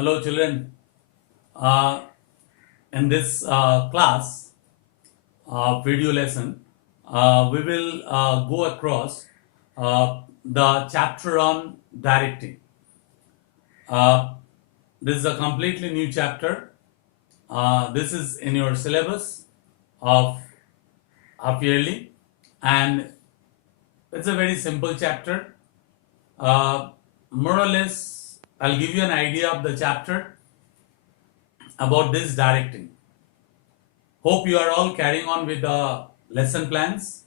Hello, children. Uh, in this class video lesson, we will go across the chapter on directing. Uh, this is a completely new chapter. This is in your syllabus of half yearly, and it's a very simple chapter. More or less, I'll give you an idea of the chapter about this directing. Hope you are all carrying on with the lesson plans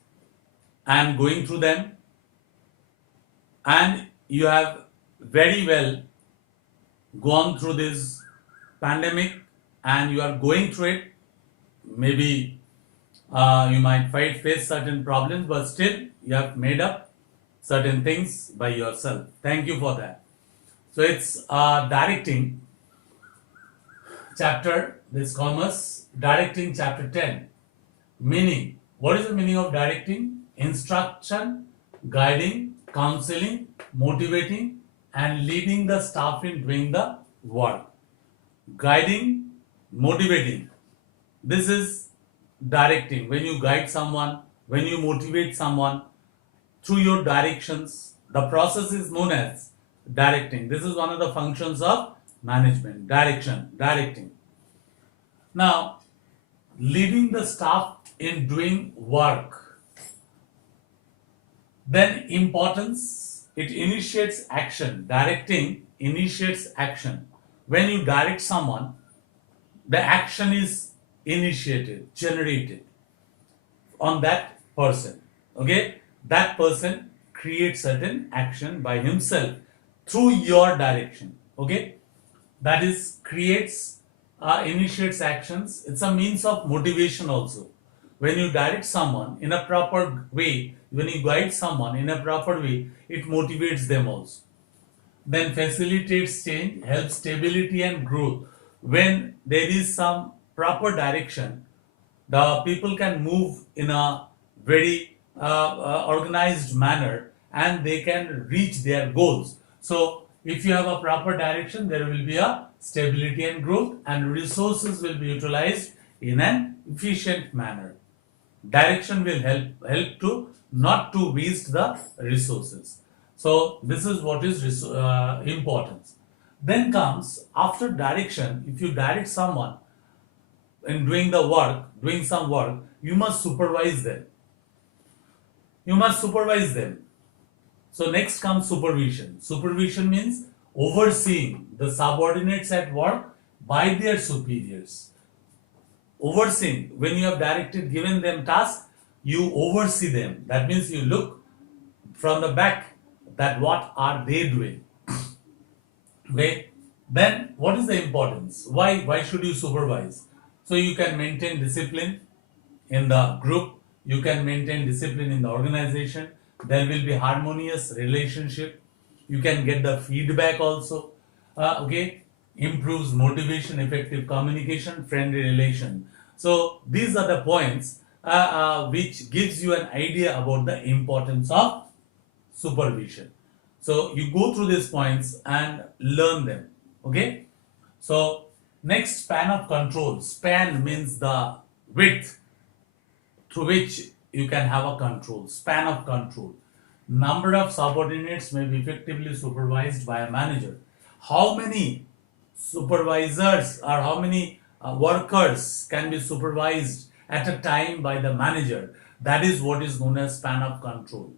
and going through them, and you have very well gone through this pandemic and you are going through it. Maybe you might face certain problems, but still you have made up certain things by yourself. Thank you for that. So it's directing chapter, this commerce, directing chapter 10. Meaning, what is the meaning of directing? Instruction, guiding, counseling, motivating, and leading the staff in doing the work. Guiding, motivating. This is directing. When you guide someone, when you motivate someone through your directions, the process is known as directing. This is one of the functions of management. Directing. Now, leading the staff in doing work. Then importance, it initiates action. Directing initiates action. When you direct someone, the action is initiated, generated on that person. Okay? That person creates certain action by himself through your direction. Okay? That is creates initiates actions. It's a means of motivation also. When you direct someone in a proper way, when you guide someone in a proper way, it motivates them also. Then facilitates change, helps stability and growth. When there is some proper direction, the people can move in a very organized manner and they can reach their goals. So if you have a proper direction, there will be a stability and growth, and resources will be utilized in an efficient manner. Direction will help to not to waste the resources. So this is what is importance. Then comes after direction. If you direct someone in doing the work, doing some work, you must supervise them. You must supervise them. So next comes supervision. Supervision means overseeing the subordinates at work by their superiors. Overseeing, when you have given them tasks, you oversee them. That means you look from the back that what are they doing. Okay. Then what is the importance? Why should you supervise? So you can maintain discipline in the group, you can maintain discipline in the organization, there will be harmonious relationship, you can get the feedback also. Okay, improves motivation, effective communication, friendly relation. So these are the points which gives you an idea about the importance of supervision. So you go through these points and learn them. Okay. So next, span of control. Span means the width through which you can have a control. Span of control. Number of subordinates may be effectively supervised by a manager. How many supervisors or how many workers can be supervised at a time by the manager? That is what is known as span of control.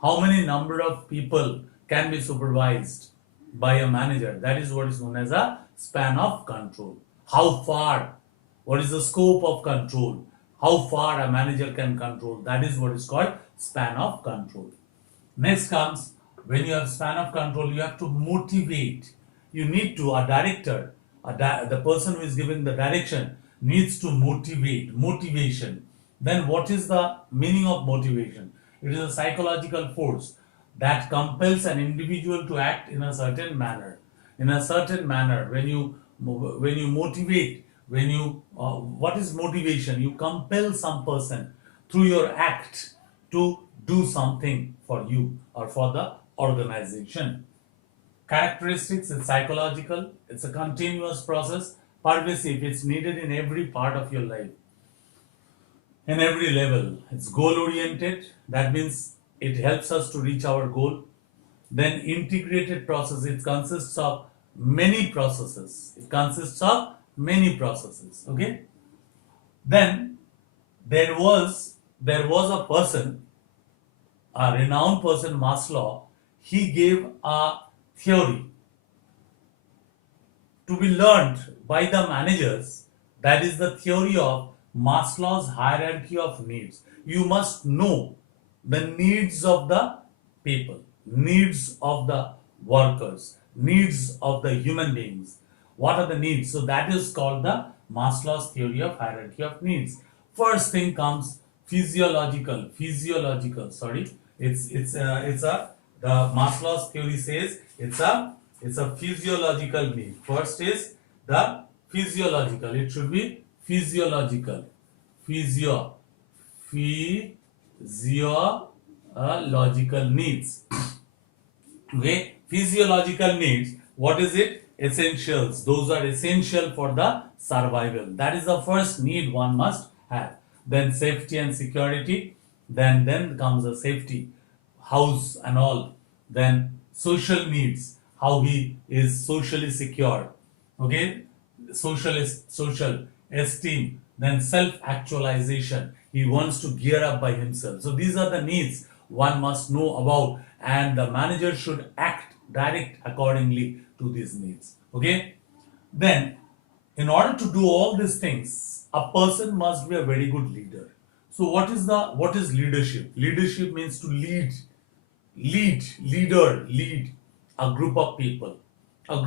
How many number of people can be supervised by a manager? That is what is known as a span of control. How far? What is the scope of control? How far a manager can control? That is what is called span of control. Next comes, when you have span of control, you have to motivate. You need to, a director, the person who is giving the direction needs to motivate, motivation. Then what is the meaning of motivation? It is a psychological force that compels an individual to act in a certain manner. In a certain manner, when you motivate, what is motivation? You compel some person through your act to do something for you or for the organization. Characteristics, it's psychological, it's a continuous process, pervasive, it's needed in every part of your life, in every level. It's goal oriented, that means it helps us to reach our goal. Then integrated process, it consists of many processes. Okay. Then there was a person, a renowned person, Maslow. He gave a theory to be learned by the managers. That is the theory of Maslow's hierarchy of needs. You must know the needs of the people, needs of the workers, needs of the human beings. What are the needs? So that is called the Maslow's theory of hierarchy of needs. First thing comes physiological. Sorry, it's a the Maslow's theory says it's a physiological need. First is the physiological. It should be physiological. Physiological needs. Okay, physiological needs. What is it? Essentials. Those are essential for the survival. That is the first need one must have. Then safety and security. Then comes the safety, house and all. Then social needs, how he is socially secure. Okay, social esteem. Then self actualization. He wants to gear up by himself. So these are the needs one must know about, and the manager should direct accordingly to these needs. Okay. Then, in order to do all these things, a person must be a very good leader. So what is leadership? Leadership means to lead a group of people. Lead a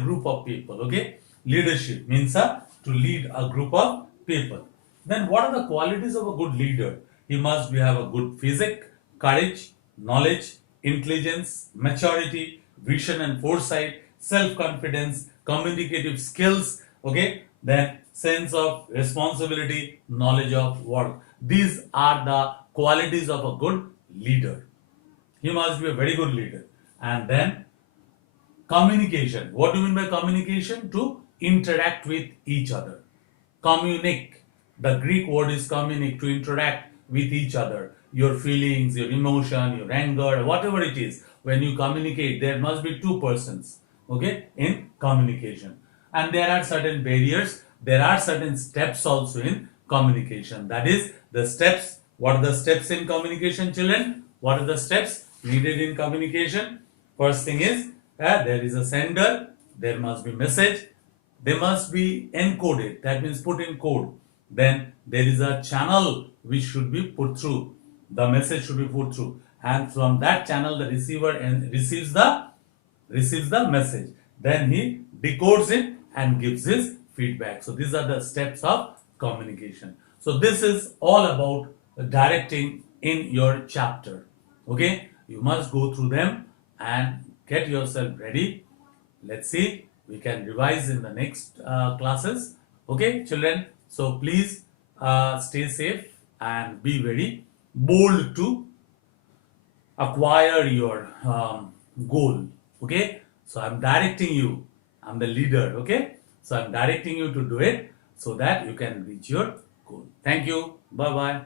group of people. Okay. Leadership means to lead a group of people. Then what are the qualities of a good leader? He must have a good physique, courage, knowledge, intelligence, maturity, vision and foresight, self-confidence, communicative skills, okay? Then sense of responsibility, knowledge of work. These are the qualities of a good leader. He must be a very good leader. And then communication. What do you mean by communication? To interact with each other. Communicate. The Greek word is communicate, to interact with each other. Your feelings, your emotion, your anger, whatever it is. When you communicate, there must be two persons, okay, in communication. And there are certain barriers. There are certain steps also in communication. That is the steps. What are the steps in communication, children? What are the steps needed in communication? First thing is there is a sender. There must be message. They must be encoded. That means put in code. Then there is a channel which should be put through. The message should be put through, and from that channel the receiver receives the message. Then he decodes it and gives his feedback. So these are the steps of communication. So this is all about directing in your chapter. Okay, you must go through them and get yourself ready. Let's see, we can revise in the next classes. Okay, children. So please stay safe and be very bold to acquire your goal. Okay, so I'm directing you. I'm the leader. Okay, so I'm directing you to do it so that you can reach your goal. Thank you. Bye bye.